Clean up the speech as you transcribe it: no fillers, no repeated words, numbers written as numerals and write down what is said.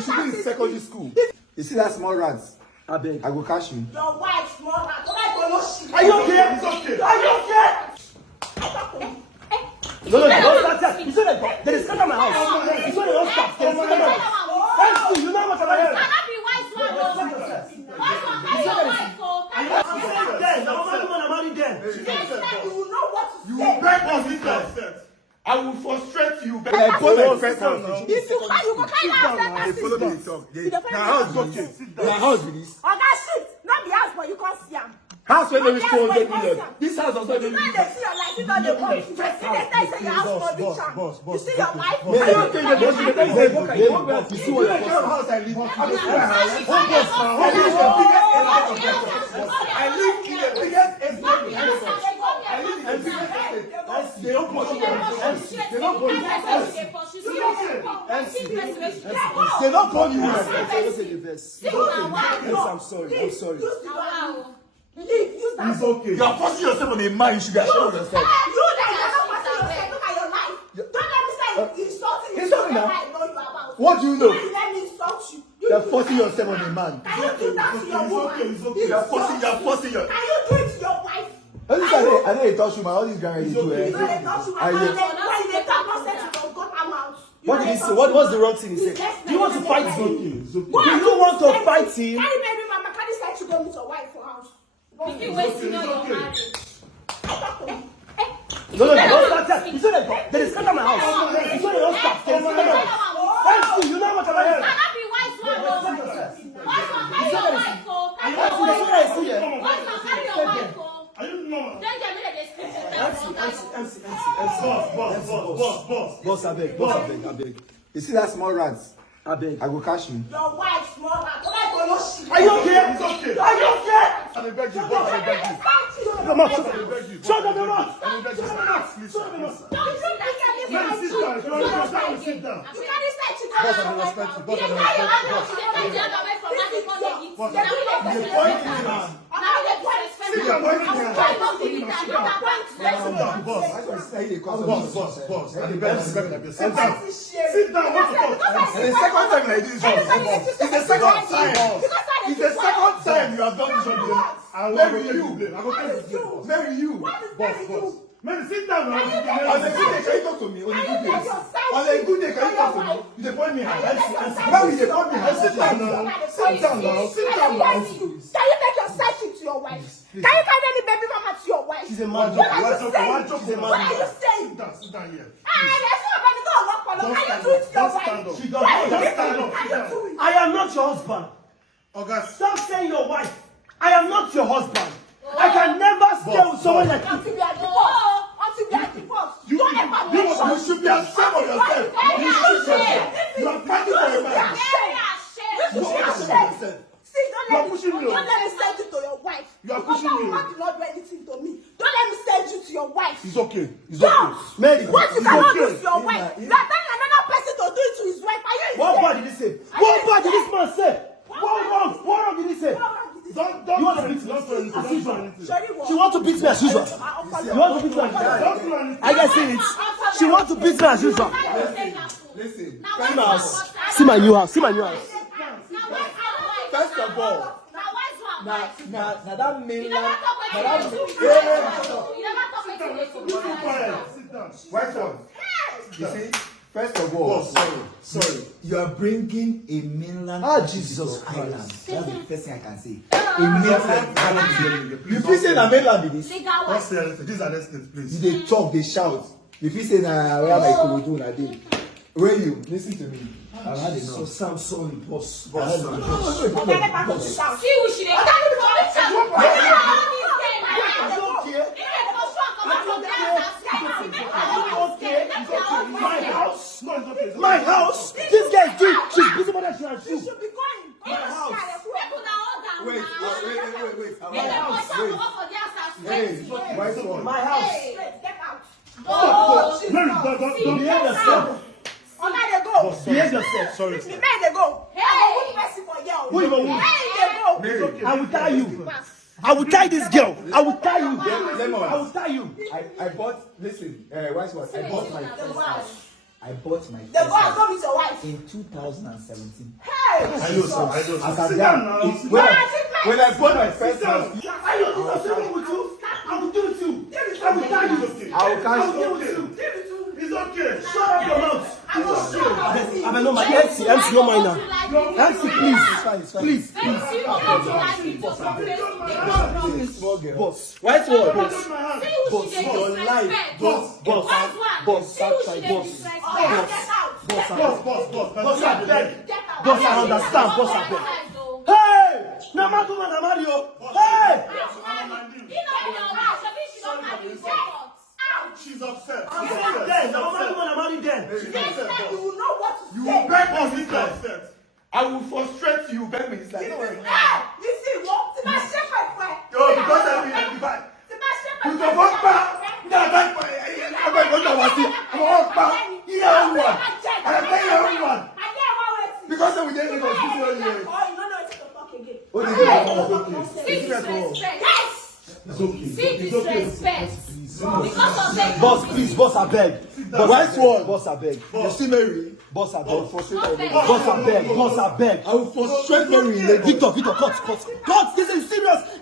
You should be in secondary school. You see that small rat? I beg. I go catch you. Your wife, small rat. Are you okay? It's okay. Are you okay? No, don't start that. You said that there is cat at my house. You said they don't stop. There is cat at my house. You know what I'm saying? Cannot be wise one. Wise one, carry your wife for. I'm married then. Next time you will know what to say. You will beg us this time. I will frustrate you. I bought my first house. If you can, you go carry your They follow me talk. My house is okay. My house is this. Oga shit, not the house, but you can't see him. House when they reach 200 million. This house also You know they see your life, you know they want. You see the time say your house for rich. You see your wife. You see what your house I live. I live in the biggest estate. They don't push you. They don't push you. They don't call you. I'm sorry. It's okay. You are forcing yourself on a man. You should be ashamed of yourself. You that you're not forcing yourself. Look at your life. Don't let me say insulting you. Insulting now? I know you about. What do you know? Let me insult you. You're forcing yourself on a man. Can you do that to your woman? You're forcing your. Can you do it to your wife? I know they touch you, man. All these guys they do. You know they touch you. Why they cannot say to your God amount? What did he say? What's the wrong thing he said? Do you want to fight him? Do you want to fight him? Carry baby mama, carry side to go meet your wife for house. If you wait to know your marriage. No, don't start that. You said that there is cat at my house. You said they don't stop. There is cat at my house. You know what I'm saying? Cannot be wise one. Wise one, carry your wife for. Wise one, carry your wife for. Are you normal? Don't get me like this. Boss, I beg. You see that small rat? I beg. I go catch you. Your wife, small rat. Are you okay? It's okay. Are you okay? I beg you, boss. I beg you. Come on, I beg you. shut up, man. I beg you. Please, Don't you think let me sit down. Sit down. you can't decide to go Boss, I out. respect you. Boss, I Now respect you you. have to take the other way from that before they eat. Boss, Now you the point is, man. Now you disrespect See, me. the point is, I will try not to eat that. You can bank Sit down, boss. Boss. I beg you. Sit down. Sit down. What to talk? And the second time I do this one. It's the second time. It's the second time you have done this one. Marry you. Marry you. Boss. Man, sit down now. On a good day, can you talk to me? On a good day. On a good day, can you talk to me? You dey point me hand. Why will you point me? Sit down now. Sit down now. Can you take your side chick to your wife? Can you carry any baby mama to your wife? She's a man. What are you saying? What What are you saying? Sit down here. There's no about to go work for long. Can you do it to your wife? Just stand up. Can you do it? I am not your husband. August. Stop saying your wife. I am not your husband. I can never stay with someone like you. Until we are divorced. Until we are divorced. Don't ever You mention. should be ashamed of yourself. You should be ashamed. You are fighting for a man. You should be ashamed. See, You are pushing me. don't let me send you to your wife. You are pushing me. Your did not do anything to me. Don't let me send you to your wife. It's okay. It's No. okay. Mary, What you It's cannot okay. do to your wife. You are telling another person to do it to his wife. Are you what insane? bad did he say? What bad did this man say? What wrong did he say? Don't You want to beat me? Don't do anything. Don't do anything. She want to beat me as usual. You want to beat me as usual? Don't do anything. I can see it. She want to beat me as usual. Listen. See my house. See my new house. See my new house. First of all, now that mainland. Sit down. White one. You see, first of all, Boss, sorry. You are bringing a mainland Jesus island. Christ. That's the first thing I can say. A mainland island. You feel say na mainland be this? Don't say anything. These are the things, please. You dey talk, dey shout. You feel say na where my Ikorodu na dey. Where you? Listen to me. I've had enough. So Sam, sorry, boss. I had enough. See who she dey carry for the child. My house. No, it's okay. My house? This guy is doing. She's busy more than she has You to. should be going. My house. Wait. Hey, my son. My house. Get out. Mary, don't Behave yourself. On that they go. Behave yourself. Sorry, The sir. men they go. Good person for you. Who you gonna who? Hey, they go. I will tie you. I will tie this girl. I will tie you. Lemon. I will tie you. I bought, listen, what's what? I bought my first house. I bought my The first boy has house gone with your wife. in 2017. Hey! I know, sir. I know. As Sir. I Sit am, down now. when I bought my first house, I will deal with you. I will tell you. I will cash. deal with you. It's okay. Shut up your mouth. I mean, no, my MC, don't mind now. MC, please, it's fine, please. Small girl. Boss, white word, boss. Boss, your life, boss, actually, boss, Boss, I beg. boss, I understand, boss, I beg. Hey, Namadu, Namario, hey. She's upset. Then, Namadu, then. She's upset, boss. You will know what to You say. will beg us this upset. I will frustrate you, beg me. It's like, no worry. Listen, what? Ti ma ṣe pẹpẹ. Yo, because I will divide. Ti ma ṣe You pẹpẹ. go walk back. No, I beg for you. I beg for you. I walk back. You are one. I beg you one. Because we didn't even do this one Oh, here. you don't know what to talk again. Oh, they did Boss, please, boss, I beg. White word, boss, I beg. You see Mary? Boss, I beg. Frustrate Boss, I beg. Boss, I beg. I will frustrate Mary. Victor, cut. This is serious.